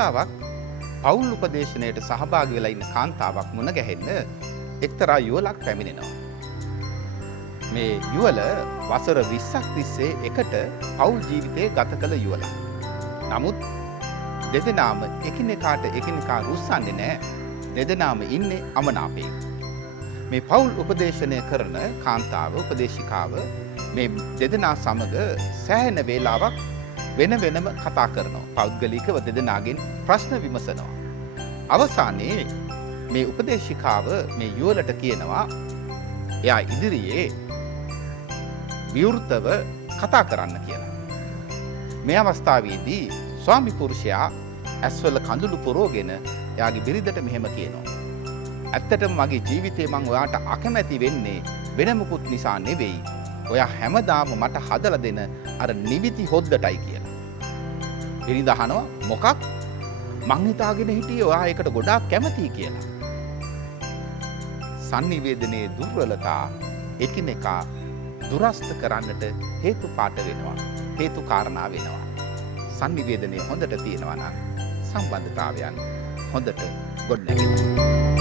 කවදාවත් පෞල් උපදේශනයට සහභාගී වෙලා ඉන්න කාන්තාවක් මුණ ගැහෙන්න එක්තරා යුවලක් පැමිණෙනවා. මේ යුවල වසර 20ක් තිස්සේ එකට පෞල් ජීවිතය ගත කළ යුවලක්. නමුත් දෙදෙනාම එකිනෙකා රුස්සන්නේ නැහැ. දෙදෙනාම ඉන්නේ අමනාපයෙන්. මේ පෞල් උපදේශනය කරන කාන්තාව උපදේශිකාව මේ දෙදෙනා සමග සෑහෙන වේලාවක් වෙනම කතා කරනවා. පෞද්ගලිකව දෙදෙනාගෙන් ප්‍රශ්න විමසනවා. අවසානයේ මේ උපදේශිකාව මේ යුවලට කියනවා එයා ඉදිරියේ විවෘතව කතා කරන්න කියලා. මේ අවස්ථාවේදී ස්වාමි පුරුෂයා ඇස්වල කඳුළු පුරෝගෙන එයාගේ බිරිඳට මෙහෙම කියනවා. ඇත්තටම මගේ ජීවිතේ මම ඔයාට අකමැති වෙන්නේ වෙන මුකුත් නිසා නෙවෙයි. ඔයා හැමදාම මට හදලා දෙන අර නිවිති හොද්දටයි කියලා. බිරිඳ අහනවා මොකක්? මං හිතාගෙන හිටියේ ඔයා ඒකට ගොඩාක් කැමතියි කියලා. sannivedanaye දුර්වලතා එකිනෙකා දුරස්ත කරන්නට හේතු පාට වෙනවා. හේතු කාරණා වෙනවා. sannivedanaye හොඳට තියෙනවා නම් සම්බන්ධතාවයන් හොඳට ගොඩනැගෙනවා.